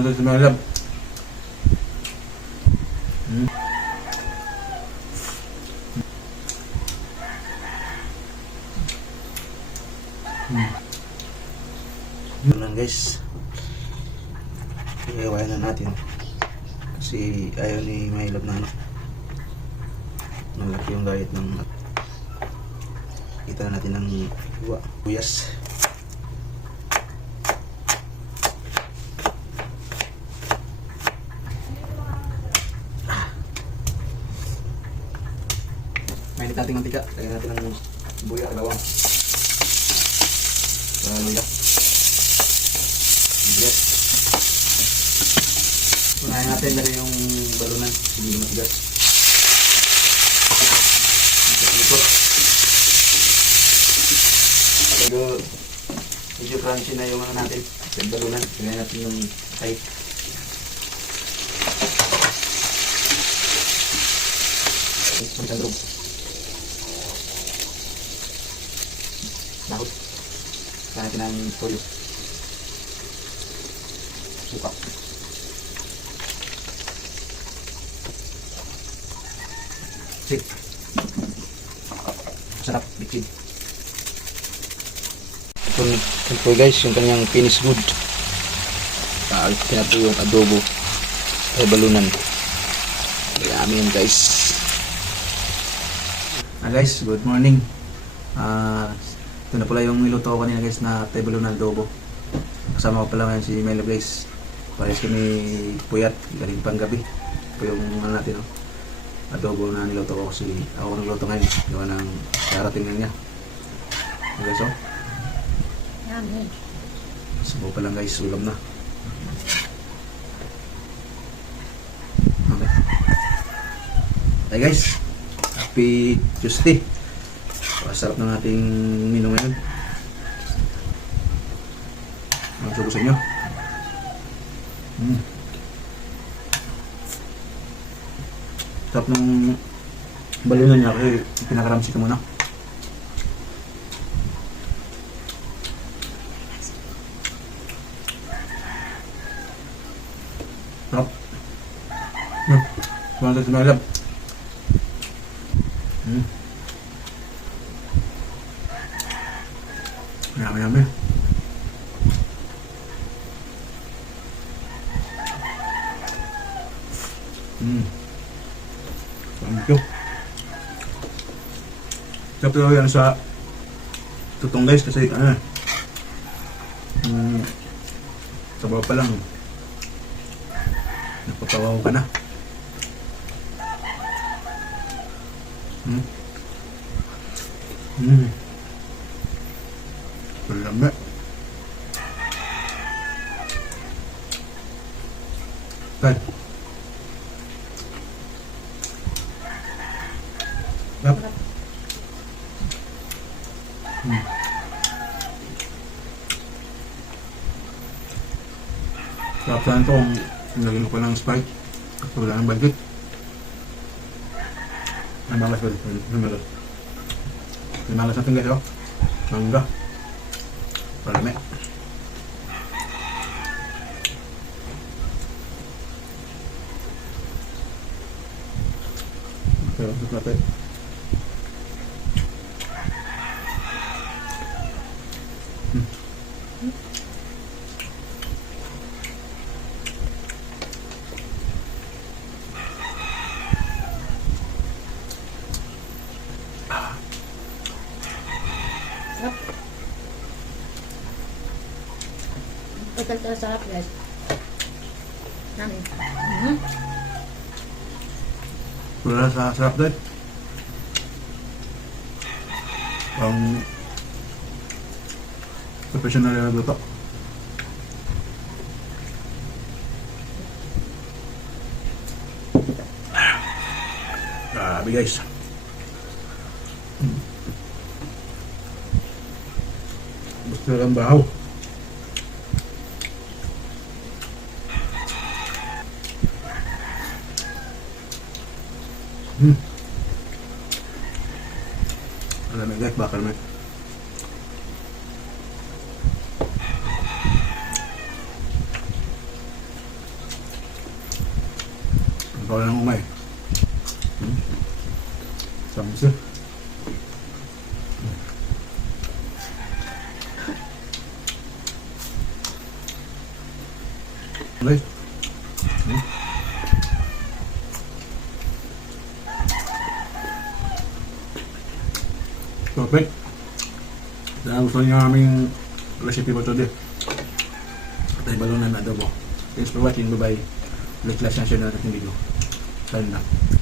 Sa mga lab. Yun lang guys. Iiwayan na natin. Kasi ayaw ni Maylab na malaki yung diet ng kita na natin ng buyas. Mainit natin ng tika. Lagyan natin ng buya at bawang. Luya. Yes. Unahin natin na yung balunan. Hindi matigas. Medyo crunchy na yung ano natin. Yung balunan. Lagyan natin yung kahit. Pagkandrog. Dahot. Kaya natin ang toyo. Suka. Sip. Sarap. Bitid. Ito guys, yung kanyang finished good. Kaalit na ito yung adobo. Ay balunan. Amin guys. Guys, good morning. Ito na pala yung niluto ko kanina guys na table na adobo. Kasama ko pala ngayon si Melo guys. Parehas kami puyat, galing pang gabi. Ito yung ano natin, adobo na niluto ko kasi ako nagluto ngayon. Gawa ng darating na niya. Okay, so? Yummy. Sabaw pa lang guys, ulam na. Okay. Hey guys, happy Tuesday. Masarap ng ating menu ngayon. Magsubo sa inyo. Sarap ng balunan niya kasi pinakaramsi ko muna. Sarap. Kumain sa mga lab. Yummy. Thank you. Sarap talaga yan sa tutong guys kasi sabaw pa lang napatawaw ka na. Lama. Kan. Lap. Sarap saan ito kung naging ko ng spike at wala ng budget. Namalas ba? Namalas natin guys, mangga. Marami. Pero natin. Sarap. Ito sarap guys. Yummy. Wala sa sarap din. Professional na nagluto. Grabe guys. Gusto lang bahaw. Alam mo guys, bakal mo. Ikaw lang umay. Samsi. Okay. Perfect. Dahil gusto niyo aming recipe for today. Tayo balunan na adobo. Thanks for watching. Bye-bye. Ulit class na siya na ating video. Sana na.